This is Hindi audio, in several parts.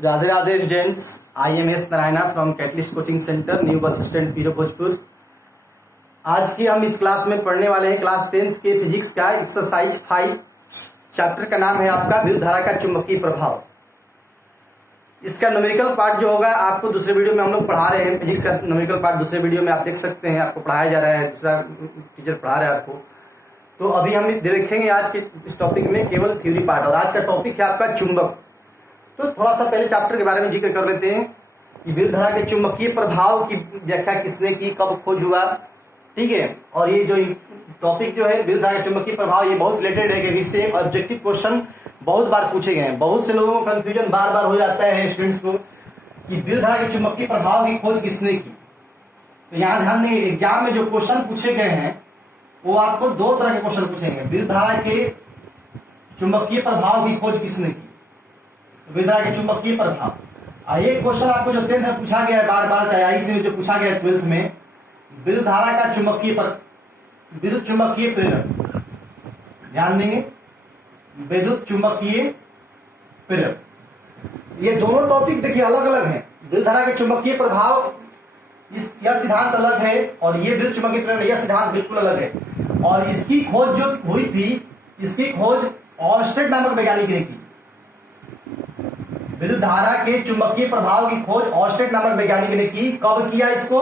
Radhe Radhe students, I am S Narayana from catalyst coaching centre, new bus stand Piro Bhojpur. आज की हम इस क्लास में पढ़ने वाले हैं क्लास 10th के फिजिक्स का एक्सरसाइज 5। चैप्टर का नाम है आपका विद्युत धारा का चुंबकीय प्रभाव। इसका न्यूमेरिकल पार्ट जो होगा आपको दूसरे वीडियो में हम लोग पढ़ा रहे हैं। फिजिक्स का न्यूमेरिकल पार्ट दूसरे वीडियो में आप देख सकते हैं, आपको पढ़ाया जा रहा है, दूसरा टीचर पढ़ा रहा है आपको। तो अभी हम देखेंगे आज के इस टॉपिक में केवल थ्योरी पार्ट, और आज का टॉपिक है आपका चुंबक। तो थोड़ा सा पहले चैप्टर के बारे में जिक्र कर लेते हैं कि विद्युत धारा के चुंबकीय प्रभाव की व्याख्या किसने की, कब खोज हुआ, ठीक है। और ये जो टॉपिक जो है विद्युत धारा का चुंबकीय प्रभाव, ये बहुत रिलेटेड है क्योंकि इससे एक ऑब्जेक्टिव क्वेश्चन बहुत बार पूछे गए हैं। बहुत से लोगों को कंफ्यूजन बार बार हो जाता है स्टूडेंट्स को कि विद्युत धारा के चुंबकीय प्रभाव की खोज किसने की। तो यहाँ ध्यान दें, एग्जाम में जो क्वेश्चन पूछे गए हैं वो आपको दो तरह के क्वेश्चन पूछेंगे। विद्युत धारा के चुंबकीय प्रभाव की खोज किसने की, विद्युत धारा के चुंबकीय प्रभाव। एक क्वेश्चन आपको जो 10th में पूछा गया है बार बार, चाहे आई से जो पूछा गया है 12th में, विद्युत धारा का विद्युत चुंबकीय प्रेरण। ध्यान देंगे, विद्युत चुंबकीय प्रेरण। ये दोनों टॉपिक देखिए अलग अलग हैं। विद्युत धारा के चुंबकीय प्रभाव यह सिद्धांत अलग है और ये विद्युत चुंबकीय प्रेरण यह सिद्धांत बिल्कुल अलग है। और इसकी खोज जो हुई थी, इसकी खोज ऑर्स्टेड नामक वैज्ञानिक ने की। विद्युत धारा के चुंबकीय प्रभाव की खोज ऑर्स्टेड नामक वैज्ञानिक ने की। कब किया इसको?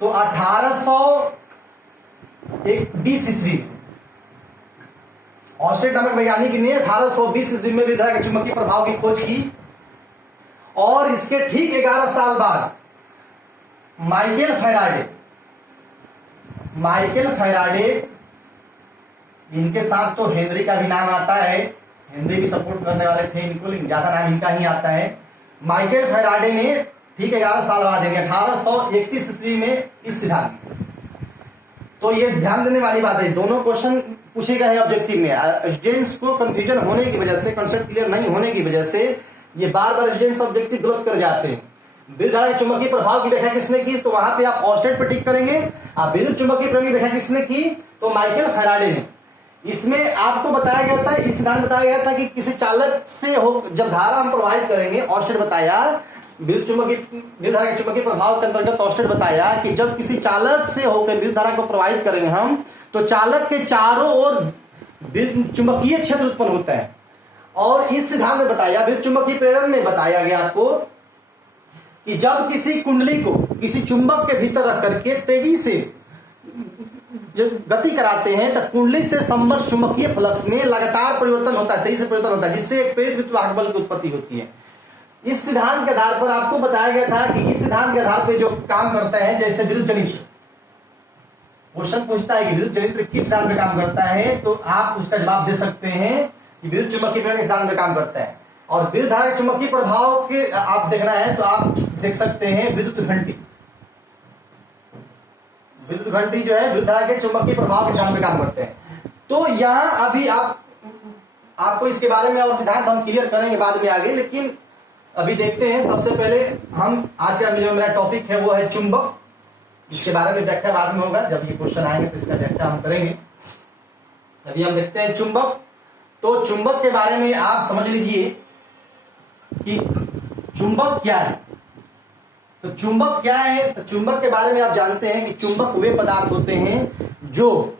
तो 1820 ईस्वी में ऑर्स्टेड नामक वैज्ञानिक ने 1820 ईस्वी में विद्युत धारा के चुंबकीय प्रभाव की खोज की। और इसके ठीक 11 साल बाद माइकल फैराडे, इनके साथ तो हेनरी का भी नाम आता है, हेनरी भी सपोर्ट करने वाले थे इनको, लेकिन ज्यादा नाम इनका ही आता है। माइकल फैराडे ने ठीक 11 साल बाद 1831 ईस्वी में इस सिद्धांत। तो ये ध्यान देने वाली बात है, दोनों क्वेश्चन पूछे गए हैं ऑब्जेक्टिव में। स्टूडेंट्स को कंफ्यूजन होने की वजह से, कंसेप्ट क्लियर नहीं होने की वजह से ये बार बार स्टूडेंट्स ऑब्जेक्टिव गलत कर जाते हैं। विद्युत धारा के चुंबकीय प्रभाव की व्याख्या किसने की, तो वहां पे आप ऑर्स्टेड पे टिक करेंगे। आप विद्युत चुंबकीय प्रेरण की व्याख्या किसने की, तो माइकल फैराडे ने। इसमें आपको बताया गया था, इस सिद्धांत बताया गया था कि किसी चालक से हो जब धारा हम प्रवाहित करेंगे, ऑर्स्टेड बताया, विद्युत धारा के चुंबकीय प्रभाव के अंतर्गत ऑर्स्टेड बताया कि जब किसी चालक से होकर विद्युत धारा को प्रवाहित करेंगे हम, तो चालक के चारों ओर चुंबकीय क्षेत्र उत्पन्न होता है। और इस सिद्धांत में बताया, विद्युत चुंबकीय प्रेरण में बताया गया आपको कि जब किसी कुंडली को किसी चुंबक के भीतर रख करके तेजी से जब गति कराते हैं तो कुंडली से संबद्ध चुंबकीय फ्लक्स में लगातार परिवर्तन होता है, तेजी से परिवर्तन होता है, जिससे एक प्रेरित विद्युत वाहक बल की उत्पत्ति होती है। इस सिद्धांत के आधार पर आपको बताया गया था कि इस सिद्धांत के आधार पर जो काम करता है, जैसे विद्युत जनित्र, क्वेश्चन पूछता है कि विद्युत जनित्र किस सिद्धांत में काम करता है, तो आप उसका जवाब दे सकते हैं कि विद्युत चुंबकीय प्रेरण सिद्धांत में काम करता है। और विद्युत धारा के चुंबकीय प्रभाव के आप देखना है तो आप देख सकते हैं विद्युत घंटी। विद्युत घंटी जो है विद्युत धारा के चुंबकीय प्रभाव के सिद्धांत में काम करते हैं। तो यहाँ अभी आपको इसके बारे में और सिद्धांत हम क्लियर करेंगे बाद में आगे, लेकिन अभी देखते हैं। सबसे पहले हम आज का जो मेरा टॉपिक है वो है चुंबक। इसके बारे में व्याख्या बाद में होगा, जब ये क्वेश्चन आएंगे तो इसका व्याख्या हम करेंगे। अभी हम देखते हैं चुंबक। तो चुंबक के बारे में आप समझ लीजिए कि चुंबक क्या है। तो चुंबक क्या है, तो चुंबक के बारे में आप जानते हैं कि चुंबक वे पदार्थ होते हैं जो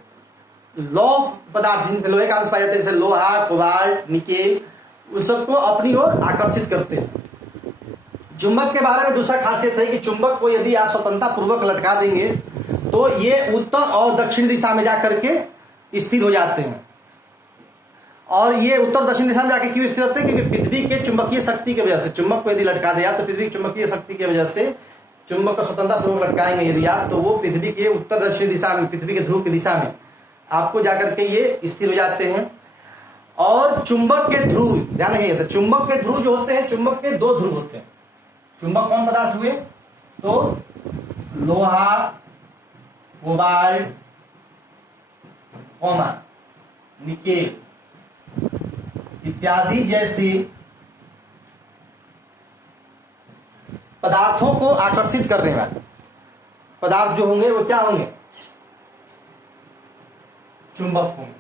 लौह पदार्थ, लोहे का अंश पाए जाते हैं, जैसे लोहा, कोबाल्ट, निकेल, उन सबको अपनी ओर आकर्षित करते हैं। चुंबक के बारे में दूसरा खासियत है कि चुंबक को यदि आप स्वतंत्रता पूर्वक लटका देंगे तो ये उत्तर और दक्षिण दिशा में जाकर के स्थिर हो जाते हैं। और ये उत्तर दक्षिण दिशा में जाके क्यों स्थिर होते हैं, क्योंकि पृथ्वी के चुंबकीय शक्ति की वजह से। चुंबक को यदि लटका दिया तो पृथ्वी की चुंबकीय शक्ति की वजह से, चुंबक को स्वतंत्रता पूर्वक लटकाएंगे यदि आप, तो वो पृथ्वी के उत्तर दक्षिण दिशा में, पृथ्वी के ध्रुव की दिशा में आपको जाकर के ये स्थिर हो जाते हैं। और चुंबक के ध्रुव, ध्यान रखिए, चुंबक के ध्रुव जो होते हैं, चुंबक के दो ध्रुव होते हैं। चुंबक कौन पदार्थ हुए, तो लोहा, कोबाल्ट, निकेल इत्यादि जैसे पदार्थों को आकर्षित करने वाले पदार्थ जो होंगे वो क्या होंगे, चुंबक होंगे।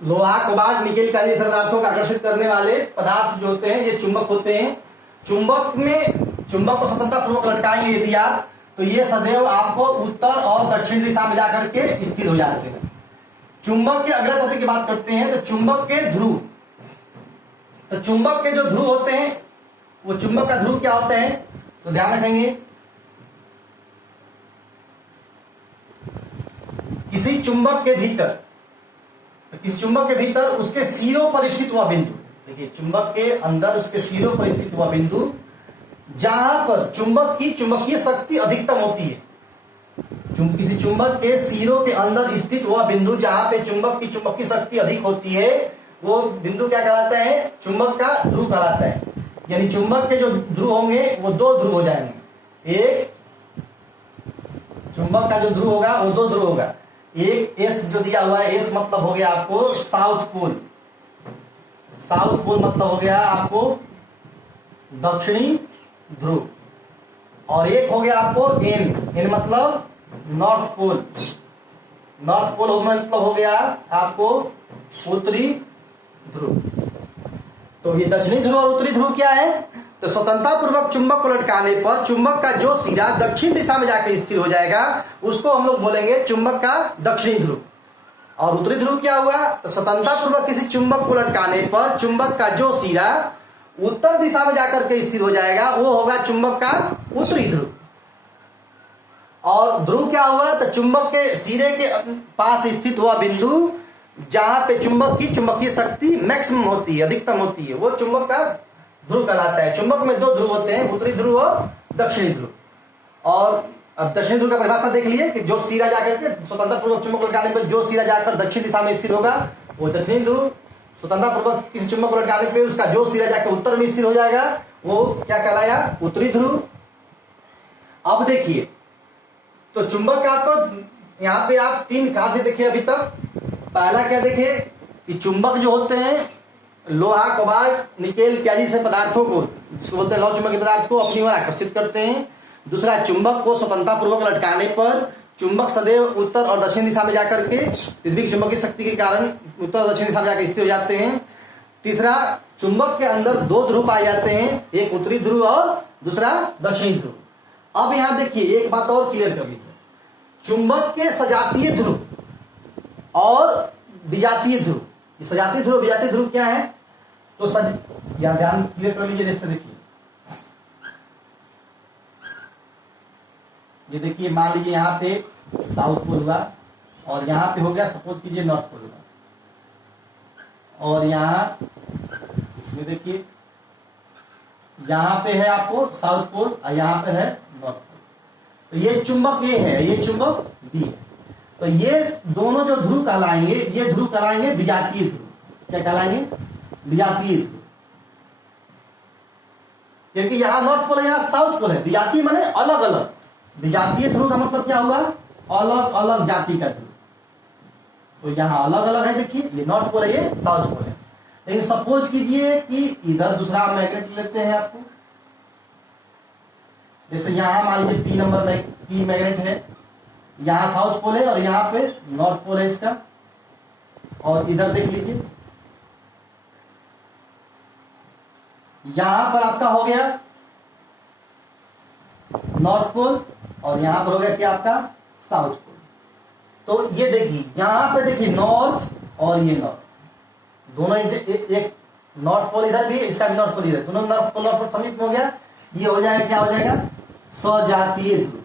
लोहा, कोबाल्ट, निकेल का जैसे पदार्थों को आकर्षित करने वाले पदार्थ जो होते हैं ये चुंबक होते हैं। चुंबक को स्वतंत्रता पूर्वक लटकाएंगे यदि आप, तो ये सदैव आपको उत्तर और दक्षिण दिशा में जाकर के स्थिर हो जाते हैं। चुंबक के अगले टॉपिक की बात करते हैं, तो चुंबक के ध्रुव। तो चुंबक के जो ध्रुव होते हैं, वो चुंबक का ध्रुव क्या होता है, तो ध्यान रखेंगे, किसी चुंबक के भीतर उसके सिरों पर स्थित हुआ बिंदु, देखिए चुंबक के अंदर उसके सिरों पर स्थित हुआ बिंदु जहां पर चुंबक की चुंबकीय शक्ति अधिकतम होती है। किसी चुंबक के सिरों के अंदर स्थित हुआ बिंदु जहां पे चुंबक की चुंबकीय शक्ति अधिक होती है, वो बिंदु क्या कहलाता है, चुंबक का ध्रुव कहलाता है। यानी चुंबक के जो ध्रुव होंगे वो दो ध्रुव हो जाएंगे। एक चुंबक का जो ध्रुव होगा वो दो ध्रुव होगा। एक एस जो दिया हुआ है, एस मतलब हो गया आपको साउथ पोल, साउथ पोल मतलब हो गया आपको दक्षिणी ध्रुव, और एक हो गया आपको एन मतलब नॉर्थ पोल, नॉर्थ पोल मतलब हो गया आपको उत्तरी ध्रुव। तो ये दक्षिणी ध्रुव और उत्तरी ध्रुव क्या है, तो स्वतंत्रता पूर्वक चुंबक को लटकाने पर चुंबक का जो सिरा दक्षिण दिशा में जाकर स्थिर हो जाएगा उसको हम लोग बोलेंगे चुंबक का दक्षिणी ध्रुव। और उत्तरी ध्रुव क्या हुआ, तो स्वतंत्रता पूर्वक किसी चुंबक को लटकाने पर चुंबक का जो सिरा उत्तर दिशा में जाकर के स्थिर हो जाएगा वो होगा चुंबक का उत्तरी ध्रुव। और ध्रुव क्या हुआ, तो चुंबक के सिरे के पास स्थित हुआ बिंदु जहां पे चुंबक की चुंबकीय शक्ति मैक्सिमम होती है, अधिकतम होती है, वो चुंबक का ध्रुव कहलाता है। चुंबक में दो ध्रुव होते हैं, उत्तरी ध्रुव और दक्षिणी ध्रुव। और अब दक्षिणी ध्रुव का परिभाषा देख लिए कि जो सिरा जाकर के स्वतंत्रता पूर्वक चुंबक लटकाने पर जो सिरा जाकर दक्षिण दिशा में स्थिर होगा वो दक्षिणी ध्रुव। स्वतंत्रता पूर्वक किसी चुंबक को लटकाने पर उसका जो सिरा जाकर उत्तर में स्थिर हो जाएगा वो क्या कहलाया, उत्तरी ध्रुव। अब देखिए, तो चुंबक का आपको यहाँ पे आप तीन खासियत देखिए अभी तक। पहला क्या देखे कि चुंबक जो होते हैं लोहा, कोबाल्ट, निकेल इत्यादि से पदार्थों को, जिसको बोलते हैं लौह चुंबकीय पदार्थ को अपनी ओर आकर्षित करते हैं। दूसरा, चुंबक को स्वतंत्रता पूर्वक लटकाने पर चुंबक सदैव उत्तर और दक्षिण दिशा में जाकर के विद्युत चुंबकीय शक्ति के कारण उत्तर और दक्षिण दिशा में जाकर स्थिर हो जाते हैं। तीसरा, चुंबक के अंदर दो ध्रुव पाए जाते हैं, एक उत्तरी ध्रुव और दूसरा दक्षिणी ध्रुव। अब यहां देखिए एक बात और क्लियर कर लीजिए, चुंबक के सजातीय ध्रुव और विजातीय ध्रुव। सजातीय ध्रुव विजातीय ध्रुव क्या है, तो या ध्यान क्लियर कर लीजिए। जैसे देखिए, ये देखिए मान लीजिए यहाँ पे साउथ पोल हुआ और यहाँ पे हो गया सपोज कीजिए नॉर्थ पोल हुआ, और यहाँ इसमें देखिए यहाँ पे है आपको साउथ पोल और यहाँ पे है नॉर्थ पोल। तो ये चुंबक ए है, ये चुंबक बी है। तो ये दोनों जो ध्रुव कहलाएंगे, ये ध्रुव कहलाएंगे विजातीय ध्रुव। क्या कहलाएंगे, विजातीय ध्रुव। क्योंकि यहाँ नॉर्थ पोल है, यहाँ साउथ पोल है। विजातीय माने अलग अलग, विजातीय ध्रुव का मतलब क्या हुआ, अलग अलग जाति का ध्रुव। तो यहाँ अलग अलग है, देखिए ये नॉर्थ पोल है, ये साउथ पोल है। लेकिन सपोज कीजिए कि इधर दूसरा मैग्नेट लेते हैं आपको, जैसे यहाँ मान लीजिए पी नंबर में पी मैग्नेट है, यहाँ साउथ पोल है और यहाँ पे नॉर्थ पोल है इसका। और इधर देख लीजिए, यहां पर आपका हो गया नॉर्थ पोल और यहां पर हो गया क्या आपका साउथ पोल। तो ये देखिए यहां पे देखिए नॉर्थ और ये नॉर्थ दोनों एक नॉर्थ पोल इधर भी, इसका भी नॉर्थ पोल इधर, दोनों नॉर्थ पोल समीप में हो गया। ये हो जाएगा क्या हो जाएगा, सजातीय ध्रुव।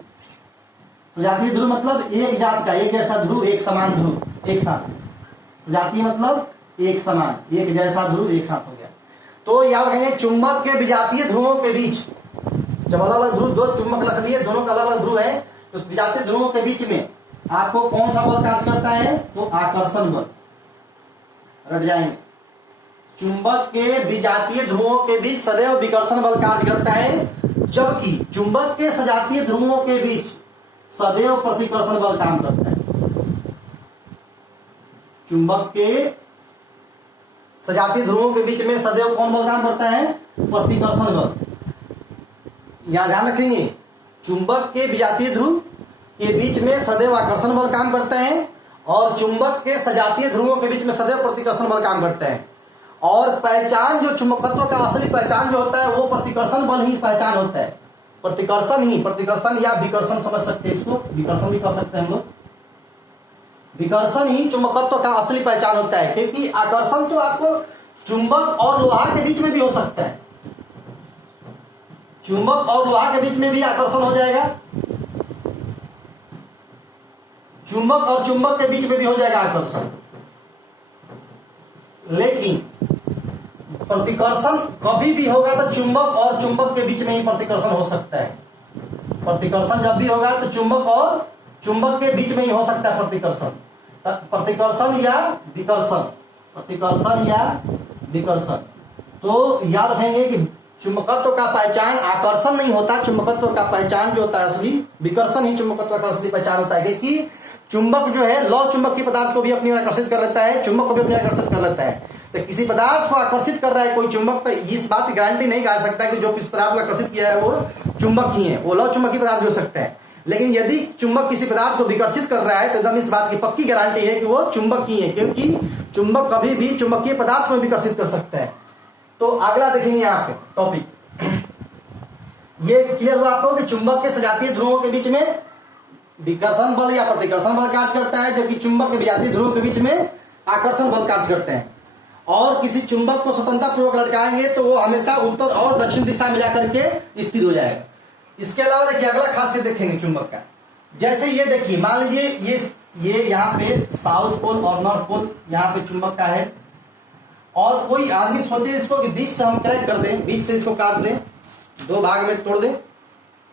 सजातीय ध्रुव मतलब एक जात का, एक जैसा ध्रुव, एक समान ध्रुव एक साथ। सजातीय मतलब एक समान, एक जैसा ध्रुव एक साथ हो गया। तो याद रखेंगे चुंबक के विजातीय ध्रुवों के बीच, जब अलग अलग ध्रुव, दो चुंबक लग दिए, दोनों का अलग अलग ध्रुव है, तो विजातीय ध्रुवों के बीच में आपको कौन सा बल कार्य करता है, तो आकर्षण बल। रट जाएंगे, चुंबक के विजातीय ध्रुवों के बीच सदैव विकर्षण बल कार्य करता है, जबकि चुंबक के सजातीय ध्रुवों के बीच सदैव प्रतिकर्षण बल काम करता है। चुंबक के सजातीय ध्रुवों के बीच में सदैव कौन बल काम करता है, प्रतिकर्षण बल। यहां ध्यान रखेंगे, चुंबक के विजातीय ध्रुव के बीच में सदैव आकर्षण बल काम करता है, और चुंबक के सजातीय ध्रुवों के बीच में सदैव प्रतिकर्षण बल काम करते हैं। और पहचान जो चुंबकत्व का असली पहचान जो होता है वो प्रतिकर्षण बल ही पहचान होता है। प्रतिकर्षण या विकर्षण समझ सकते हैं, इसको विकर्षण भी कह सकते हैं हम लोग। विकर्षण ही चुंबकत्व का असली पहचान होता है, क्योंकि आकर्षण तो आपको चुंबक और लोहा के बीच में भी हो सकता है। चुंबक और लोहा के बीच में भी आकर्षण हो जाएगा, चुंबक और चुंबक के बीच में भी हो जाएगा आकर्षण। लेकिन प्रतिकर्षण कभी भी होगा तो चुंबक और चुंबक के बीच में ही प्रतिकर्षण हो सकता है। प्रतिकर्षण जब भी होगा तो चुंबक और चुंबक के बीच में ही हो सकता है प्रतिकर्षण। प्रतिकर्षण या विकर्षण, प्रतिकर्षण या विकर्षण। तो याद रखेंगे कि चुंबकत्व का पहचान आकर्षण नहीं होता, चुंबकत्व का पहचान जो होता है असली विकर्षण ही चुंबकत्व का असली पहचान होता है। क्योंकि चुंबक जो है लौ चुंबकीय पदार्थ को भी अपनी ओर आकर्षित कर लेता है, चुंबक को भी अपनी ओर आकर्षित कर लेता है। तो किसी पदार्थ को आकर्षित कर रहा है कोई चुंबक, तो इस बात की गारंटी नहीं कहा सकता कि जो किस पदार्थ को आकर्षित किया है वो चुंबक ही है, वो लौ चुंबकीय पदार्थ हो सकता है। लेकिन यदि चुंबक किसी पदार्थ को विकर्षित कर रहा है तो एकदम इस बात की पक्की गारंटी है कि वो चुंबक ही है, क्योंकि चुंबक कभी भी चुंबकीय पदार्थ को विकर्षित कर सकता है। तो अगला देखेंगे यहाँ पे टॉपिक, ये क्लियर हुआ आपको कि चुंबक के सजातीय ध्रुवों के बीच में विकर्षण बल या प्रतिकर्षण बल कार्य करता है, जबकि चुंबक के विजातीय ध्रुवों के बीच में आकर्षण बल कार्य करते हैं। और किसी चुंबक को स्वतंत्रता पूर्वक लटकाएंगे तो वो हमेशा उत्तर और दक्षिण दिशा में जाकर के स्थिर हो जाएगा। इसके अलावा देखिए अगला खासियत देखेंगे चुंबक का, जैसे ये देखिए मान लीजिए ये यहाँ पे साउथ पोल और नॉर्थ पोल यहाँ पे चुंबक का है, और कोई आदमी सोचे इसको कि बीच से हम क्रैक कर दें, बीच से इसको काट दें, दो भाग में तोड़ दें,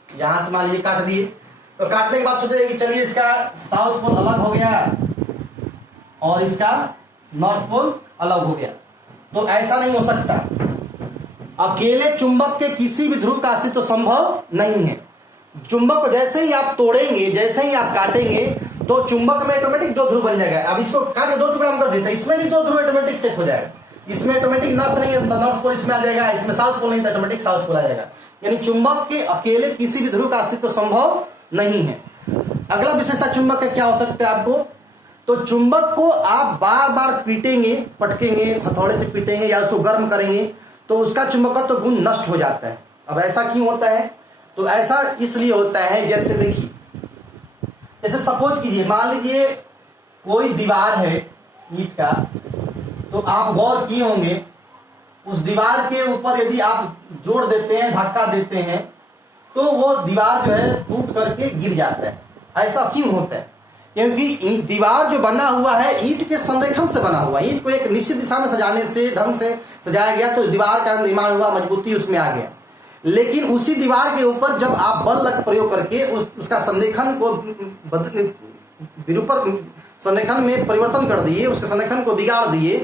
यहां से मान लीजिए काट दिए, तो काटने के बाद सोचे कि चलिए इसका साउथ पोल अलग हो गया और इसका नॉर्थ पोल अलग हो गया। तो ऐसा नहीं हो सकता, अकेले चुंबक के किसी भी ध्रुव का अस्तित्व संभव नहीं है। चुंबक को जैसे ही आप तोड़ेंगे, जैसे ही आप काटेंगे, तो चुंबक में ऑटोमेटिक दो ध्रुव बन जाएगा। अब इसको काट के दो टुकड़ा हम कर देते हैं, इसमें भी दो ध्रुव ऑटोमेटिक सेट हो जाएगा। इसमें ऑटोमेटिक नॉर्थ नहीं है, नॉर्थ पोल इसमें आ जाएगा, इसमें साउथ पोल नहीं तो ऑटोमेटिक साउथ पोल आ जाएगा। यानी चुंबक के अकेले किसी भी ध्रुव का अस्तित्व संभव नहीं है। अगला विशेषता चुंबक का क्या हो सकता है आपको, तो चुंबक को आप बार बार पीटेंगे, पटकेंगे, हथौड़े से पीटेंगे या उसको गर्म करेंगे तो उसका चुंबकत्व गुण नष्ट हो जाता है। अब ऐसा क्यों होता है, तो ऐसा इसलिए होता है, जैसे देखिए, जैसे सपोज कीजिए मान लीजिए कोई दीवार है ईंट का, तो आप गौर किए होंगे उस दीवार के ऊपर यदि आप जोड़ देते हैं, धक्का देते हैं, तो वो दीवार जो है टूट करके गिर जाता है। ऐसा क्यों होता है, क्योंकि दीवार जो बना हुआ है ईंट के संरेखन से बना हुआ है। ईंट को एक निश्चित दिशा में सजाने से, ढंग से सजाया गया तो दीवार का निर्माण हुआ, मजबूती उसमें आ गया। लेकिन उसी दीवार के ऊपर जब आप बल प्रयोग करके उसका संरेखन को विरूपण संरेखन में परिवर्तन कर दिए, उसके संरेखन को बिगाड़ दिए,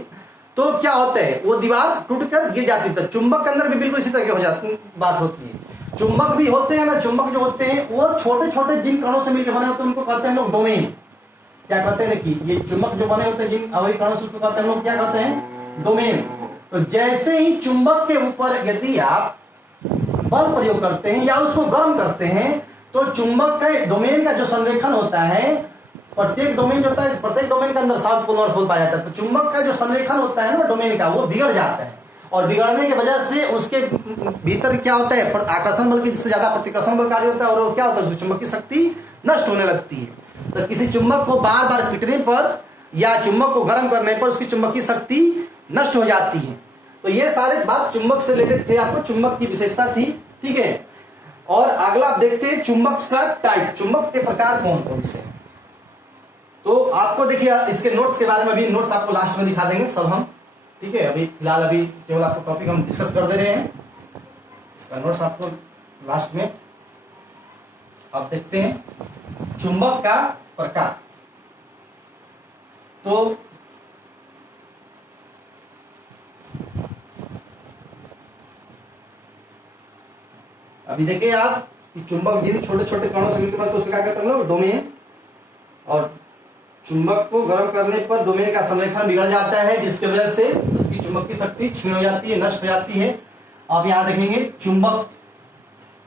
तो क्या होता है, वो दीवार टूटकर गिर जाती है। चुंबक के अंदर भी बिल्कुल इसी तरह की हो जाती बात होती है। चुंबक भी होते हैं ना, चुंबक जो होते हैं वो छोटे छोटे जिन कणों से मिलकर बने होते हैं उनको कहते हैं लोग डोमेन। क्या कहते हैं कि ये चुंबक जो बने होते हैं जिन अवयवी कणों से, उसको कहते हैं लोग क्या कहते हैं, डोमेन। तो जैसे ही चुंबक के ऊपर यदि आप बल प्रयोग करते हैं या उसको गर्म करते हैं, तो चुंबक के डोमेन का जो संरेखन होता है, प्रत्येक डोमेन जो होता है, प्रत्येक डोमेन के अंदर साउथ पोल नॉर्थ पोल पाया जाता है। तो चुंबक का जो संरेखन होता है ना डोमेन का, वो बिगड़ जाता है, और बिगड़ने की वजह से उसके भीतर क्या होता है, आकर्षण बल की जिससे ज्यादा प्रतिकर्षण बल कार्य होता है, और वो क्या होता है, उसकी चुंबक की शक्ति नष्ट होने लगती है। तो किसी चुंबक को बार बार पीटने पर या चुंबक को गर्म करने पर उसकी चुंबक की शक्ति नष्ट हो जाती है। तो ये सारे बात चुंबक से रिलेटेड थे, आपको चुंबक की विशेषता थी, ठीक है। और अगला आप देखते हैं चुंबक का टाइप, चुंबक के प्रकार कौन कौन से। तो आपको देखिए इसके नोट्स के बारे में अभी नोट्स आपको लास्ट में दिखा देंगे सब हम, ठीक है। अभी फिलहाल अभी केवल आपको टॉपिक हम डिस्कस कर दे रहे हैं, इसका नोट्स आपको लास्ट में। अब देखते हैं चुंबक का प्रकार। तो अभी देखिए आप कि चुंबक जिन छोटे छोटे कणों से मिलकर बनते हैं उसको क्या कहते हैं लोग, डोमेन। और चुंबक को गर्म करने पर डोमेन का संरेखन बिगड़ जाता है, जिसकी वजह से उसकी चुंबक की शक्ति क्षीण हो जाती है, नष्ट हो जाती है। आप यहाँ देखेंगे चुंबक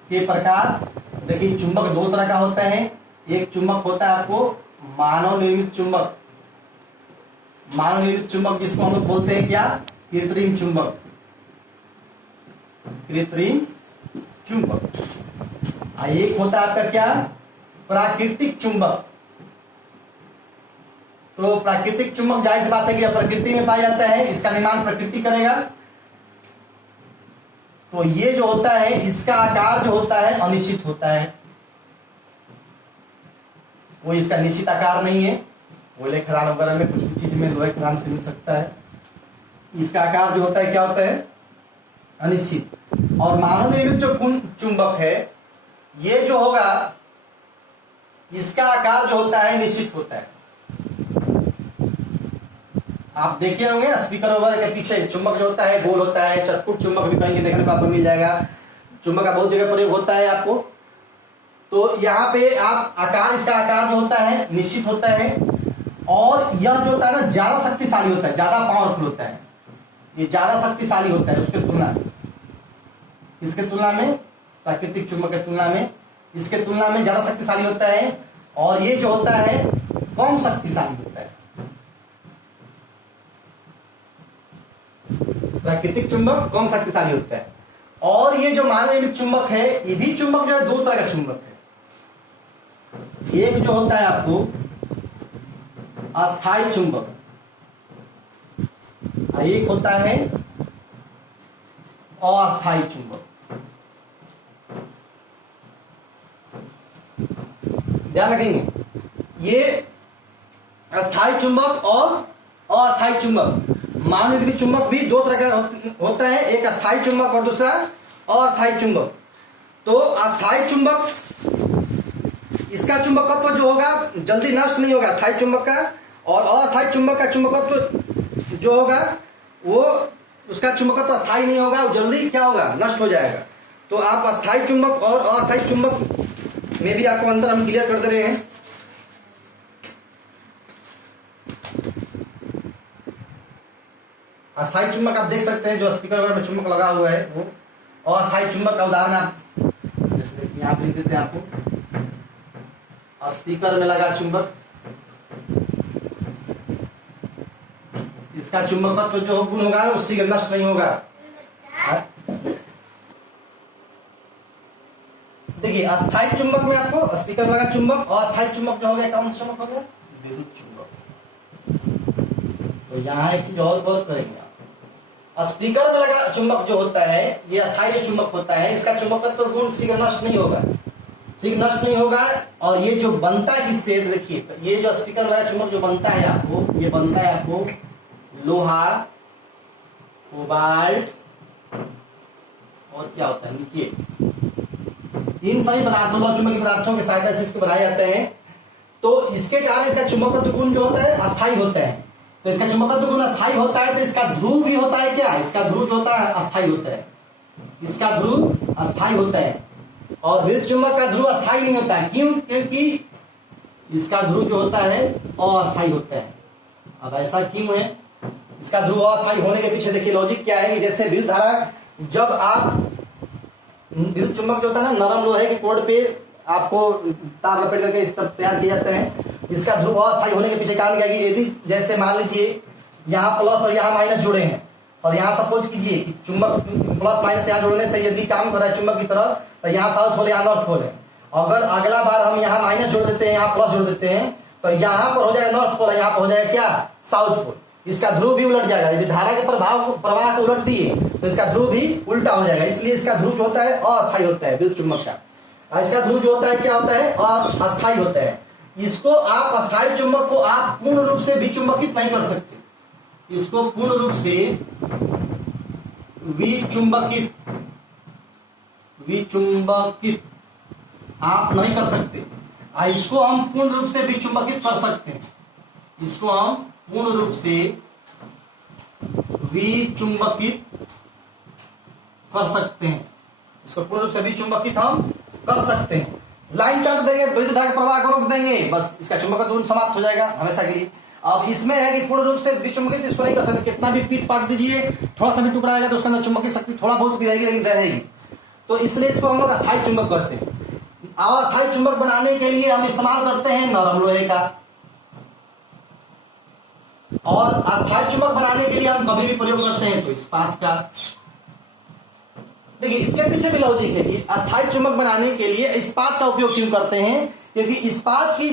के प्रकार। देखिए चुंबक दो तरह का होता है, एक चुंबक होता है आपको मानव निर्मित चुंबक, मानव निर्मित चुंबक जिसको हम लोग बोलते हैं क्या, कृत्रिम चुंबक, कृत्रिम चुंबक। एक होता है आपका क्या, प्राकृतिक चुंबक। तो प्राकृतिक चुंबक जाहिर सी बात है कि प्रकृति में पाया जाता है, इसका निर्माण प्रकृति करेगा। तो ये जो होता है इसका आकार जो होता है अनिश्चित होता है, वो इसका निश्चित आकार नहीं है। कोयले खदान वगैरह में कुछ भी चीज में लोहे खदान से मिल सकता है। इसका आकार जो होता है क्या होता है, अनिश्चित। और मानव निर्मित जो चुंबक है ये जो होगा इसका आकार जो होता है निश्चित होता है। आप देखे होंगे स्पीकर वगैरह के पीछे चुंबक जो होता है गोल होता है, चतुर्भुज चुंबक भी कहीं देखने को आपको मिल जाएगा। चुंबक का बहुत जगह प्रयोग होता है आपको। तो यहाँ पे आप आकार, इसका आकार जो होता है निश्चित होता है। और यह जो होता है ना ज्यादा शक्तिशाली होता है, ज्यादा पावरफुल होता है, ये ज्यादा शक्तिशाली होता है उसके तुलना में, इसके तुलना में, प्राकृतिक चुंबक के तुलना में, इसके तुलना में ज्यादा शक्तिशाली होता है। और ये जो होता है कम शक्तिशाली होता है। प्राकृतिक चुंबक कम शक्तिशाली होता है। और ये जो मानव निर्मित चुंबक है ये भी चुंबक जो है दो तरह का चुंबक है। एक जो होता है आपको अस्थायी चुंबक, एक होता है अस्थायी चुंबक। ध्यान रखेंगे, ये अस्थायी चुंबक और अस्थायी चुंबक, मानव निर्मित चुंबक भी दो तरह का होता है, एक अस्थायी चुंबक और दूसरा अस्थायी चुंबक। तो अस्थायी चुंबक, इसका चुंबकत्व जो होगा जल्दी नष्ट नहीं होगा अस्थायी चुंबक का, और अस्थायी चुंबक का चुंबकत्व जो होगा वो, उसका चुंबकत्व अस्थायी नहीं होगा, वो जल्दी क्या होगा, नष्ट हो जाएगा। तो आप अस्थायी चुंबक और अस्थायी चुंबक में भी आपको अंतर हम क्लियर कर दे रहे हैं। अस्थायी चुंबक आप देख सकते हैं जो स्पीकर वगैरह में चुंबक लगा हुआ है वो, और अस्थायी चुंबक का उदाहरण आप जैसे देखिए यहाँ पे लिख देते हैं आपको, स्पीकर में लगा चुंबक, इसका चुंबकत्व जो गुण होगा उससे नष्ट नहीं होगा। देखिए अस्थायी चुंबक में आपको स्पीकर लगा चुंबक, और अस्थायी चुंबक जो हो गया कौन सा चुंबक हो गया, विद्युत चुंबक। तो यहाँ एक चीज और गौर करेंगे आप, स्पीकर में लगा चुंबक जो होता है ये अस्थायी जो चुंबक होता है इसका चुंबकत्व गुण शीघ्र नष्ट नहीं होगा, शीघ्र नष्ट नहीं होगा। और ये जो बनता है किससे, देखिए तो ये जो स्पीकर में लगा चुंबक जो बनता है आपको, ये बनता है आपको लोहा, कोबाल्ट और क्या होता है निकेल, इन सभी पदार्थों, लोह चुंबकीय पदार्थों की सहायता से इसको बनाए जाते हैं। तो इसके कारण इसका चुंबकत्व गुण जो होता है अस्थायी होता है। तो इसका चुंबकत्व गुण अस्थायी होता है तो इसका ध्रुव भी होता है क्या, इसका ध्रुव जो होता है अस्थायी होता है, इसका ध्रुव अस्थायी होता है। और विद्युत चुंबक का ध्रुव अस्थायी नहीं होता है, क्यों, क्योंकि इसका ध्रुव जो होता है अस्थायी होता है। अब ऐसा क्यों है, इसका ध्रुव अस्थायी होने के पीछे देखिए लॉजिक क्या है कि जैसे विद्युत धारा, जब आप विद्युत चुंबक जो होता है ना नरम लोहे के कोड पे आपको तार लपेट करके इस तरह तैयार किए जाते हैं, इसका ध्रुव अस्थायी होने के पीछे कारण क्या है कि यदि जैसे मान लीजिए यहाँ प्लस और यहाँ माइनस जुड़े हैं, और यहाँ सपोज कीजिए कि चुंबक प्लस माइनस यहाँ जोड़ने से यदि काम कर रहा है चुंबक की तरह, तो यहाँ साउथ पोल यहाँ नॉर्थ पोल है। अगर अगला बार हम यहाँ माइनस जोड़ देते हैं, यहाँ प्लस जोड़ देते हैं, तो यहाँ पर हो जाएगा नॉर्थ पोल, यहाँ पर हो जाएगा क्या, साउथ पोल। इसका ध्रुव भी उलट जाएगा, यदि धारा के प्रवाह को उलट दिए तो इसका ध्रुव भी उल्टा हो जाएगा। इसलिए इसका ध्रुव जो होता है अस्थायी होता है विद्युत चुंबक का। इसका ध्रुव जो होता है क्या होता है, अस्थायी होता है। इसको आप अस्थायी चुंबक को आप पूर्ण रूप से विचुंबकित नहीं कर सकते, इसको पूर्ण रूप से विचुंबकित आप नहीं कर सकते। इसको हम पूर्ण रूप से विचुंबकित कर सकते हैं, इसको हम पूर्ण रूप से विचुंबकित कर सकते हैं, इसको पूर्ण रूप से विचुंबकित हम कर सकते हैं। लाइन काट देंगे, विद्युत धारा के प्रवाह को रोक देंगे, बस इसका चुंबकत्व गुण समाप्त हो जाएगा हमेशा के लिए। अब इसमें है कि पूर्ण रूप से विचुंबकित इसको नहीं कर सकते, कितना भी पीट पाट दीजिए, थोड़ा सा भी टुकड़ा आएगा तो उसके अंदर चुंबकीय शक्ति थोड़ा बहुत भी रहेगी, लेकिन रहेगी। तो इसलिए इसको हम लोग अस्थायी चुंबक कहते हैं। अस्थायी चुंबक बनाने के लिए हम इस्तेमाल करते हैं नरम लोहे का, और अस्थायी चुंबक बनाने के लिए हम कभी भी प्रयोग करते हैं तो इस्पात का। देखिए इसके पीछे भी लॉजिक है कि अस्थायी चुंबक बनाने के लिए इस्पात का उपयोग क्यों करते हैं, क्योंकि इस्पात की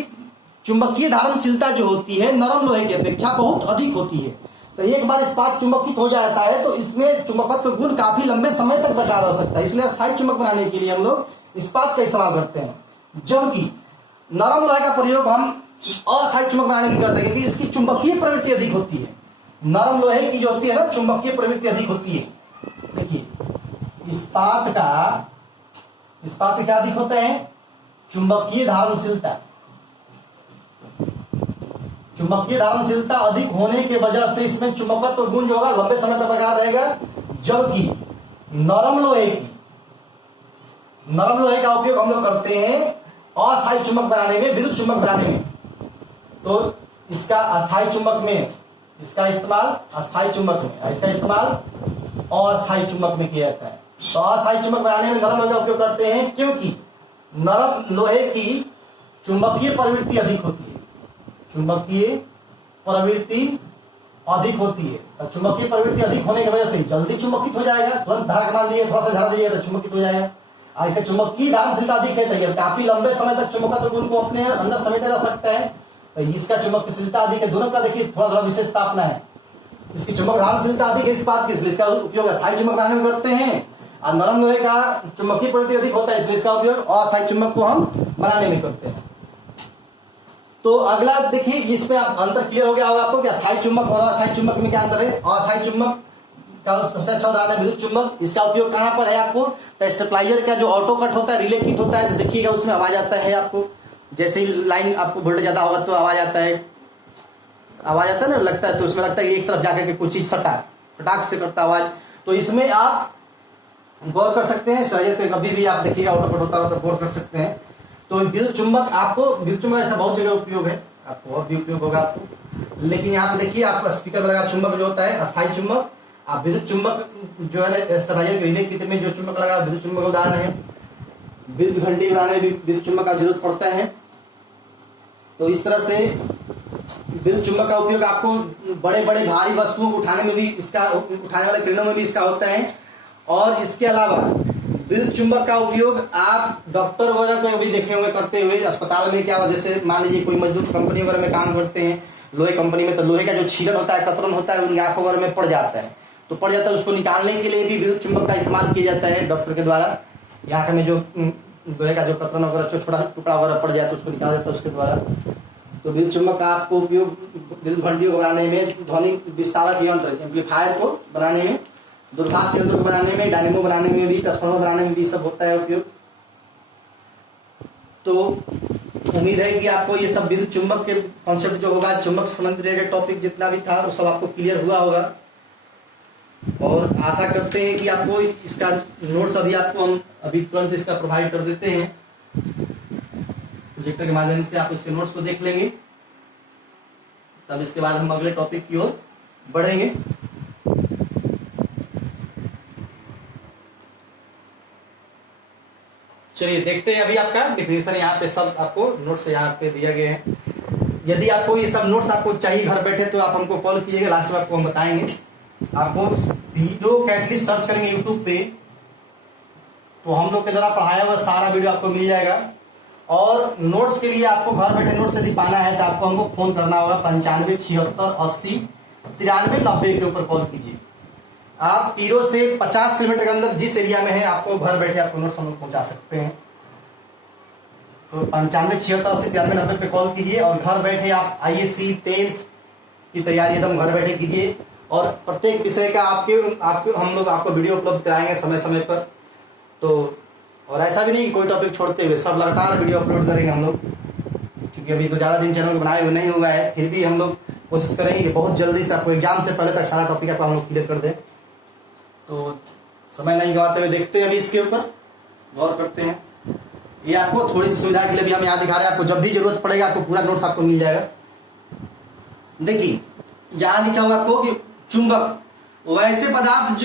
चुंबकीय धारणशीलता जो होती है नरम लोहे की अपेक्षा बहुत अधिक होती है। तो एक बार इस्पात चुंबकित हो जाता है तो इसमें चुंबकत्व गुण काफी लंबे समय तक बरकरार रह सकता है, इसलिए अस्थायी चुंबक बनाने के लिए हम लोग इस्पात का इस्तेमाल करते हैं। जबकि नरम लोहे का प्रयोग हम अस्थायी चुंबक बनाने की करते हैं, क्योंकि इसकी चुंबकीय प्रवृत्ति अधिक होती है। नरम लोहे की जो होती है ना चुंबकीय प्रवृत्ति अधिक होती है। देखिए इस्पात की क्या अधिक होता है, चुंबकीय धारणशीलता। चुंबकीय धारणशीलता अधिक होने के वजह से इसमें चुंबकत्व गुण जो होगा लंबे समय तक बरकरार रहेगा। जबकि नरम लोहे का उपयोग हम लोग करते हैं अस्थायी चुंबक बनाने में, विद्युत चुंबक बनाने में। तो इसका अस्थायी चुंबक में इसका इस्तेमाल अस्थायी चुंबक में, इसका इस्तेमाल अस्थायी चुंबक में किया जाता है। तो अस्थायी चुंबक बनाने में नरम लोहे का उपयोग करते हैं, क्योंकि नरम लोहे की चुंबकीय प्रवृत्ति अधिक होती है। चुंबकीय प्रवृत्ति अधिक होती है, तो चुंबकीय प्रवृत्ति अधिक होने की वजह से जल्दी चुंबकित हो जाएगा। तुरंत धारा मार दिए, थोड़ा सा झड़ा दिए तो चुंबकित हो जाएगा। और इसका चुंबकीय धारणशीलता अधिक है, तो ये काफी लंबे समय तक चुंबकत्व गुण को अपने अंदर समेटे रह सकता है। तो इसका चुंबकशीलता अधिक है। दोनों का देखिए थोड़ा थोड़ा विशेषता अपना है। इसकी चुंबक धारणशीलता अधिक है इस्पात की, इसलिए इसका उपयोग अस्थायी चुंबक बनाने में करते हैं। और नरम लोहे का चुंबकीय प्रवृत्ति अधिक होता है, इसलिए इसका उपयोग अस्थायी चुंबक को हम बनाने में करते हैं। तो अगला देखिए, इसमें आप अंतर क्लियर हो गया होगा आपको कि अस्थायी चुंबक और अस्थायी चुंबक में क्या अंतर है। अस्थायी चुंबक का सबसे अच्छा उदाहरण है विद्युत चुंबक। इसका उपयोग कहाँ पर है आपको, तो स्टेपलाइजर का जो ऑटो कट होता है, रिले किट होता है, तो देखिएगा उसमें आवाज आता है आपको। जैसे ही लाइन आपको वोल्टेज ज्यादा होगा तो आवाज आता है ना, लगता है तो उसमें लगता है एक तरफ जाकर के कुछ चीज सटा फटाक से करता आवाज। तो इसमें आप गौर कर सकते हैं, शायद कभी भी आप देखिएगा ऑटो कट होता है तो गौर कर सकते हैं। तो विद्युत चुंबक ऐसा बहुत जगह उपयोग है, आपको और भी उपयोग होगा आपको। लेकिन यहाँ पे देखिए आपका स्पीकर में लगा चुंबक जो होता है अस्थायी चुंबक। आप विद्युत चुंबक जो है स्टेबलाइजर रिले किट में जो चुंबक लगा विद्युत चुंबक का उदाहरण है। विद्युत घंटी बनाने में भी विद्युत चुंबक का जरूरत पड़ता है। तो इस तरह से विद्युत चुंबक का उपयोग आपको बड़े बड़े भारी वस्तुओं को उठाने वाले क्रेनों में भी इसका होता है। और इसके अलावा विद्युत चुंबक का उपयोग आप डॉक्टर वगैरह को भी देखे हुए करते हुए अस्पताल में। क्या जैसे मान लीजिए कोई मजदूर कंपनी वगैरह में काम करते हैं लोहे कंपनी में, तो लोहे का जो छीलन होता है, कतरन होता है, उनकी आंखों वगैरह में पड़ जाता है। उसको निकालने के लिए भी विद्युत चुंबक का इस्तेमाल किया जाता है डॉक्टर के द्वारा। आंख में जो लोहे का जो कतरन वगैरह छोटा टुकड़ा वगैरह पड़ जाता है उसको निकाल जाता है उसके द्वारा। तो विद्युत चुंबक का आपको उपयोग विद्युत घंटियों को बनाने में, ध्वनि विस्तारक यंत्र एम्पलीफायर को बनाने में, दूरभाष यंत्र को बनाने में, डायनेमो बनाने में भी, ट्रांसफार्मर बनाने में भी सब होता है उपयोग। तो उम्मीद है कि आपको ये सब विद्युत चुंबक के कॉन्सेप्ट जो होगा, चुंबक से संबंधित रिलेटेड टॉपिक जितना भी था वो सब आपको क्लियर हुआ होगा। और आशा करते हैं कि आपको इसका नोट्स हम अभी तुरंत इसका प्रोवाइड कर देते हैं प्रोजेक्टर के माध्यम से। आप उसके नोट्स को देख लेंगे, तब इसके बाद हम अगले टॉपिक की ओर बढ़ेंगे। चलिए देखते हैं अभी आपका डिफिनेशन यहाँ पे सब आपको नोट्स यहाँ पे दिया गया है। यदि आपको ये सब नोट्स आपको चाहिए घर बैठे तो आप हमको कॉल कीजिएगा, लास्ट में आपको हम बताएंगे। आपको वीडियो कैटलिस्ट सर्च करेंगे यूट्यूब पे तो हम लोग के द्वारा पढ़ाया हुआ सारा वीडियो आपको मिल जाएगा। और नोट्स के लिए आपको घर बैठे नोट्स यदि पाना है तो आपको हमको फोन करना होगा 95 76 80 93 90 के ऊपर कॉल कीजिए। आप पीरो से 50 किलोमीटर के अंदर जिस एरिया में है आपको घर बैठे आपको नोट्स हम लोग पहुंचा सकते हैं। तो 95 76 80 93 90 पे कॉल कीजिए और घर बैठे आप ISC 10th की तैयारी एकदम घर बैठे कीजिए। और प्रत्येक विषय का आपके हम लोग आपको वीडियो उपलब्ध कराएंगे समय समय पर। तो और ऐसा भी नहीं कि कोई टॉपिक छोड़ते हुए, सब लगातार वीडियो अपलोड करेंगे हम लोग, क्योंकि अभी तो ज़्यादा दिन चैनल को बनाए हुए नहीं हुआ है। फिर भी हम लोग कोशिश करेंगे कि बहुत जल्दी से आपको एग्जाम से पहले तक सारा टॉपिक आपको हम लोग क्लियर कर दें। तो समय नहीं गंवाते हुए देखते हैं, अभी इसके ऊपर गौर करते हैं। ये आपको थोड़ी सी सुविधा के लिए भी हम यहाँ दिखा रहे हैं, आपको जब भी जरूरत पड़ेगा आपको पूरा नोट्स आपको मिल जाएगा। देखिए यहाँ लिखा हुआ आपको कि चुंबक वैसे पदार्थ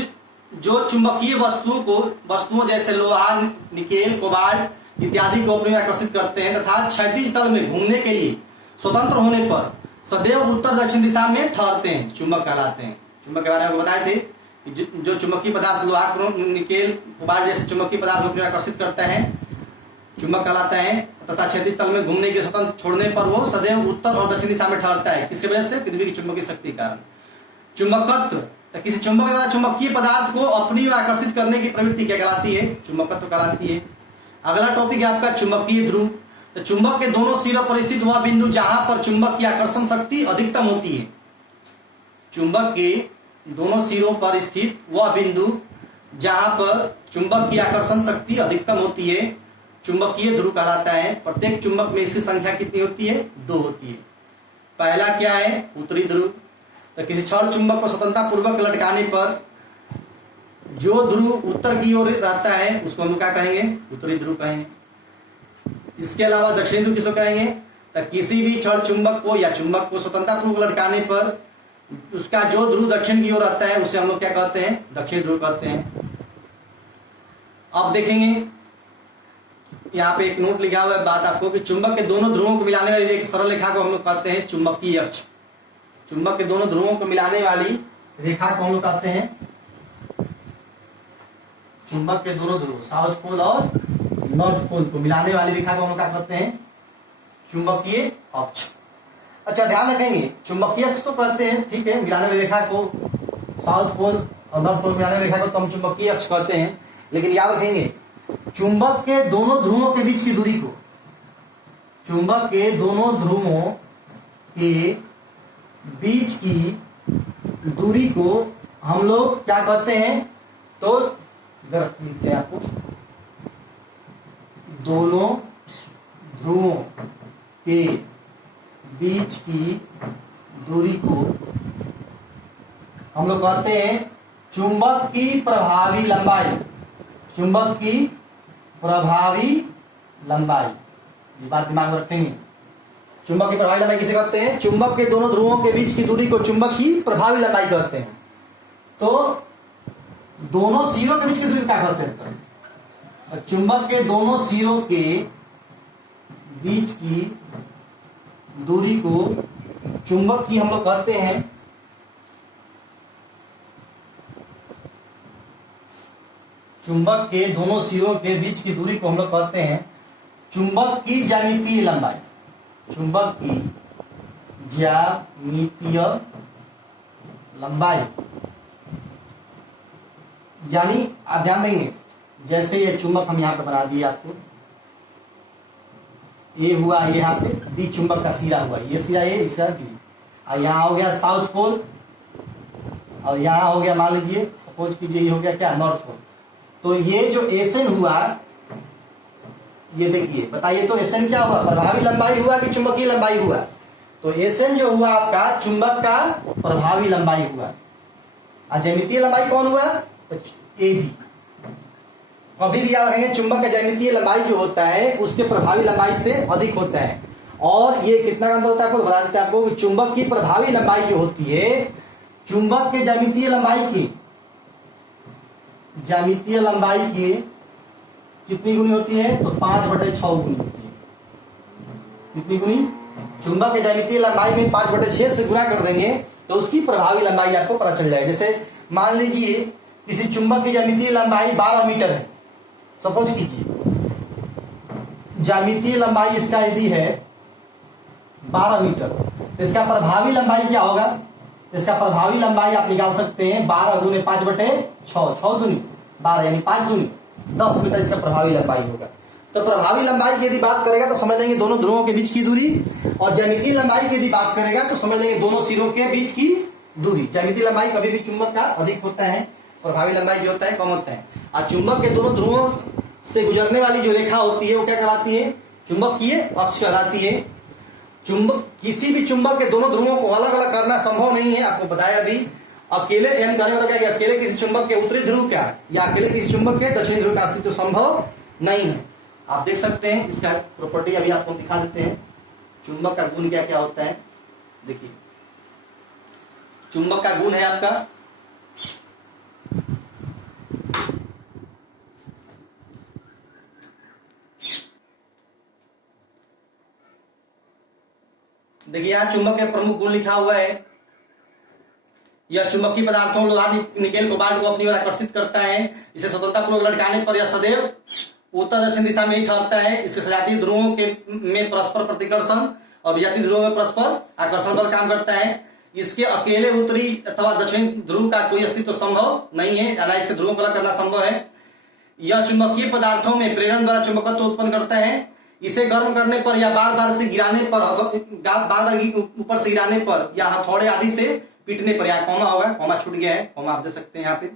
जो चुंबकीय वस्तुओं जैसे लोहा, निकेल, कोबाल्ट इत्यादि को अपने आकर्षित करते हैं तथा क्षैतिज तल में घूमने के लिए स्वतंत्र होने पर सदैव उत्तर दक्षिण दिशा में ठहरते हैं, चुंबक कहलाते हैं। चुंबक के बारे में आपको बताए थे कि जो चुंबकीय पदार्थ लोहा, क्रोम, निकेल, कोबाल्ट जैसे चुंबकीय पदार्थ को आकर्षित करते हैं, चुंबक कहलाता है, तथा क्षैतिज तल में घूमने के स्वतंत्र छोड़ने पर वो सदैव उत्तर और दक्षिण दिशा में ठहरता है। किसकी वजह से? पृथ्वी की चुंबकीय शक्ति के कारण। चुंबकत्व, तो किसी चुंबक द्वारा चुंबकीय पदार्थ को अपनी ओर आकर्षित करने की प्रवृत्ति क्या कहलाती है? चुंबकत्व कहलाती है। अगला टॉपिक है आपका चुंबकीय ध्रुव। तो चुंबक के दोनों सिरों पर स्थित वह बिंदु जहां पर चुंबक की आकर्षण शक्ति अधिकतम होती है। चुंबक के दोनों सिरों पर स्थित वह बिंदु जहां पर चुंबक की आकर्षण शक्ति अधिकतम होती है, चुंबकीय ध्रुव कहलाता है। प्रत्येक चुंबक में इसकी संख्या कितनी होती है? 2 होती है। पहला क्या है? उत्तरी ध्रुव। तो किसी क्षण चुंबक को स्वतंत्रता पूर्वक लटकाने पर जो ध्रुव उत्तर की ओर रहता है उसको हम क्या कहेंगे? उत्तरी ध्रुव कहेंगे। इसके अलावा दक्षिणी ध्रुव किसको कहेंगे? तो किसी भी क्षण चुंबक को या चुंबक को स्वतंत्रता पूर्वक लटकाने पर उसका जो ध्रुव दक्षिण की ओर रहता है उसे हम लोग क्या कहते हैं? दक्षिणी ध्रुव कहते हैं। अब देखेंगे यहाँ पे एक नोट लिखा हुआ है बात आपको कि चुंबक के दोनों ध्रुवों को मिलाने वाली एक सरल रेखा को हम लोग कहते हैं चुंबकीय अक्ष। चुंबक के दोनों ध्रुवों को मिलाने वाली रेखा को हम लोग कहते हैं, चुंबक के दोनों ध्रुव साउथ पोल और नॉर्थ पोल को मिलाने वाली रेखा को हम लोग क्या कहते हैं? चुंबकीय अक्ष। अच्छा ध्यान रखेंगे, चुंबकीय अक्ष को कहते हैं, ठीक है, मिलाने वाली रेखा को साउथ पोल और नॉर्थ पोल मिलाने वाली रेखा को तो हम चुंबकीय अक्ष कहते हैं। लेकिन याद रखेंगे चुंबक के दोनों ध्रुवों के बीच की दूरी को, चुंबक के दोनों ध्रुवों के बीच की दूरी को हम लोग क्या कहते हैं? तो इधर लिखते हैं आपको, दोनों ध्रुवों के बीच की दूरी को हम लोग कहते हैं चुंबक की प्रभावी लंबाई। चुंबक की प्रभावी लंबाई, ये बात दिमाग में रखेंगे। चुंबक की प्रभावी लंबाई किसे कहते हैं? चुंबक के दोनों ध्रुवों के बीच की दूरी को चुंबक की प्रभावी लंबाई कहते हैं। तो दोनों सिरों के बीच की दूरी क्या कहते हैं? तो चुंबक के दोनों सिरों के बीच की दूरी को चुंबक की हम लोग कहते हैं चुंबक के दोनों सिरों के बीच की दूरी को हम लोग कहते हैं चुंबक की ज्यामितीय लंबाई। चुंबक की ज्यामितीय लंबाई, यानी आप ध्यान देंगे जैसे ये चुंबक हम यहाँ पे बना दिए आपको, ये हुआ यहाँ पे बी चुंबक का सिरा हुआ, ये सिरा ये सिरा बी, और यहाँ हो गया साउथ पोल और यहाँ हो गया मान लीजिए सपोज कीजिए ये हो गया क्या? North pole. तो ये जो एसएन हुआ, ये देखिए बताइए तो एसएन क्या हुआ? प्रभावी लंबाई हुआ कि चुंबकीय लंबाई हुआ? तो एसएन जो हुआ आपका चुंबक का प्रभावी लंबाई हुआ, और ज्यामितीय लंबाई कौन हुआ? तो ए बी। कभी भी याद रखेंगे चुंबक का ज्यामितीय लंबाई जो होता है उसके प्रभावी लंबाई से अधिक होता है। और ये कितना का अंतर होता है आपको बता देते हैं आपको कि चुंबक की प्रभावी लंबाई जो होती है चुंबक के ज्यामितीय लंबाई की कितनी गुनी होती है? तो 5/6 गुनी होती है। कितनी गुनी? चुंबक के ज्यामितीय लंबाई में 5/6 से गुणा कर देंगे तो उसकी प्रभावी लंबाई आपको पता चल जाएगी। जैसे मान लीजिए किसी चुंबक की ज्यामितीय लंबाई 12 मीटर है, सपोज कीजिए ज्यामितीय लंबाई इसका यदि है 12 मीटर, इसका प्रभावी लंबाई क्या होगा? इसका प्रभावी लंबाई आप निकाल सकते हैं 12 गुने 5/6, 6 दूनी 12 यानी 5 दूनी 10 मीटर इसका प्रभावी लंबाई होगा। तो प्रभावी लंबाई की यदि बात करेगा तो समझ लेंगे दोनों ध्रुवों के बीच की दूरी, और ज्यामितीय लंबाई की यदि बात करेगा तो समझ लेंगे दोनों सिरों के बीच की दूरी। ज्यामितीय लंबाई कभी भी चुंबक का अधिक होता है, प्रभावी लंबाई जो होता है कम होता है। और चुंबक के दोनों ध्रुवों से गुजरने वाली जो रेखा होती है वो क्या कहलाती है? चुंबकीय अक्ष कहलाती है। चुंबक किसी भी चुंबक के दोनों ध्रुवों को अलग अलग करना संभव नहीं है, आपको बताया अभी। अकेले यानी कहने वाला क्या कि अकेले किसी चुंबक के उत्तरी ध्रुव क्या या अकेले किसी चुंबक के दक्षिणी ध्रुव का अस्तित्व संभव नहीं है। आप देख सकते हैं इसका प्रॉपर्टी अभी आपको दिखा देते हैं। चुंबक का गुण क्या क्या होता है देखिए। चुंबक का गुण है आपका देखिए यहाँ चुंबक के प्रमुख गुण लिखा हुआ है। यह चुंबकीय पदार्थों लोहा निकेल कोबाल्ट को अपनी ओर आकर्षित करता है। इसे स्वतंत्रतापूर्वक लटकाने पर यह सदैव उत्तर दक्षिण दिशा में ही ठहरता है। इसके सजातीय ध्रुवों के में परस्पर प्रतिकर्षण और विजातीय ध्रुवों में परस्पर आकर्षण बल काम करता है। इसके अकेले उत्तरी अथवा दक्षिणी ध्रुव का कोई अस्तित्व संभव नहीं है, अला इसके ध्रुवों को अलग करना संभव है। यह चुंबकीय पदार्थों में प्रेरण द्वारा चुंबकत्व उत्पन्न करता है। इसे गर्म करने पर या बार बार ऊपर से गिराने पर या हथौड़े आदि से पीटने पर, यहाँ कॉमा होगा, कॉमा छूट गया है, कॉमा आप दे सकते हैं यहाँ पे।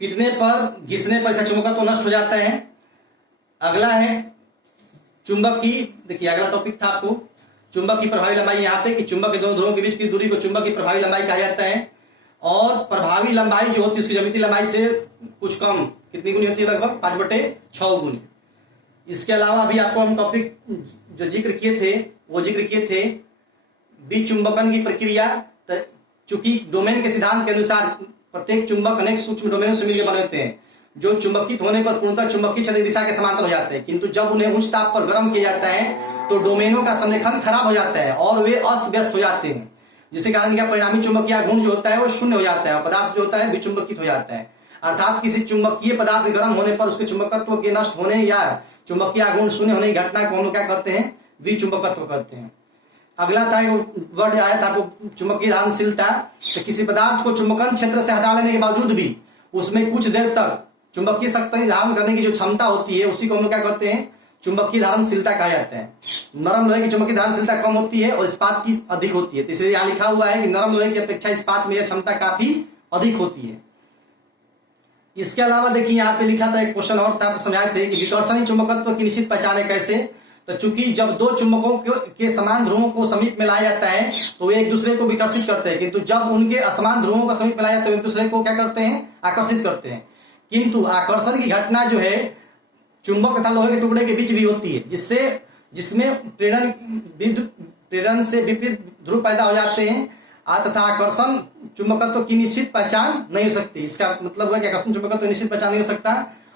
पीटने पर, घिसने पर इसका चुंबकत्व नष्ट हो जाता है। अगला है चुंबक की, देखिए अगला टॉपिक था आपको चुंबक की प्रभावी लंबाई, यहाँ पे कि चुंबक के दोनों ध्रुवों के बीच की दूरी को चुंबक की प्रभावी लंबाई कहा जाता है। और प्रभावी लंबाई जो होती है उसकी ज्यामितीय लंबाई से कुछ कम, कितनी गुनी होती है? लगभग 5/6 गुनी। इसके अलावा अभी आपको हम टॉपिक जो जिक्र किए थे वो जिक्र किए थे विचुंबकन की प्रक्रिया। चूंकि डोमेन के सिद्धांत के अनुसार प्रत्येक चुंबक अनेक सूक्ष्म डोमेनों से मिलकर बने होते हैं जो चुंबकित होने पर पूर्णतः चुंबकीय क्षेत्र दिशा के समांतर हो जाते हैं, किंतु जब उन्हें उच्च ताप पर गर्म किया जाता है तो डोमेनों का संरेखन खराब हो जाता है और वे अस्त व्यस्त हो जाते हैं, जिसके कारण क्या परिणामी चुंबकीय गुण जो होता है वो शून्य हो जाता है और पदार्थ जो होता है विचुंबकित हो जाता है। अर्थात किसी चुंबकीय पदार्थ के गर्म होने पर उसके चुंबकत्व के नष्ट होने या चुंबकीय गुण शून्य होने की घटना को हम लोग क्या कहते हैं? विचुंबकत्व कहते हैं। अगला था वर्ड आया था आपको चुंबकीय धारणशीलता। तो किसी पदार्थ को चुंबकन क्षेत्र से हटा लेने के बावजूद भी उसमें कुछ देर तक चुंबकीय शक्ति धारण करने की जो क्षमता होती है उसी को हम लोग क्या कहते हैं? चुंबकीय धारणशीलता कहा जाता है। नरम लोहे की चुंबकीय धारणशीलता कम होती है और इस्पात की अधिक होती है, इसलिए यहाँ लिखा हुआ है कि नरम लोहे की अपेक्षा इस्पात में यह क्षमता काफी अधिक होती है। इसके अलावा देखिए यहाँ पे लिखा था एक क्वेश्चन और था, समझाए थे कि विकर्षणी चुंबकत्व की निश्चित पहचान है कैसे? तो चूंकि जब दो चुंबकों के समान ध्रुवों को समीप में लाया जाता है तो वे एक दूसरे को विकर्षित करते हैं, किंतु जब उनके असमान ध्रुवों को समीप में लाया जाता है तो एक दूसरे को क्या करते हैं? आकर्षित करते हैं। किंतु आकर्षण की घटना जो है चुंबक तथा लोहे के टुकड़े के बीच भी होती है, जिसमें प्रेरण से विपरीत ध्रुव पैदा हो जाते हैं तथा आकर्षण चुंबकत्व की निश्चित पहचान नहीं हो सकती। इसका मतलब है कि आकर्षण चुंबकत्व निश्चित पहचान नहीं हो सकता,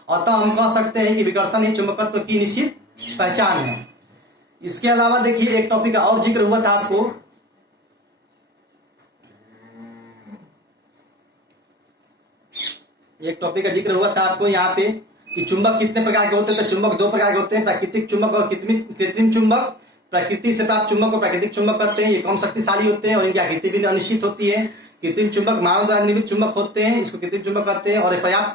अतः हम कह सकते हैं कि विकर्षण ही चुंबकत्व की निश्चित पहचान है। इसके अलावा देखिए एक टॉपिक और जिक्र हुआ था आपको, एक टॉपिक का जिक्र हुआ था आपको यहाँ पे कि चुंबक कितने प्रकार के होते हैं? तो चुंबक 2 प्रकार के होते हैं, प्राकृतिक चुंबक और कृत्रिम चुंबक। प्रकृति से प्राप्त चुंबक को प्राकृतिक चुंबक कहते हैं, ये कम शक्तिशाली होते हैं और इनकी आकृति भी अनिश्चित होती है। कृत्रिम चुंबक मानव द्वारा निर्मित चुंबक होते हैं, इसको कृत्रिम चुंबक कहते हैं और पर्याप्त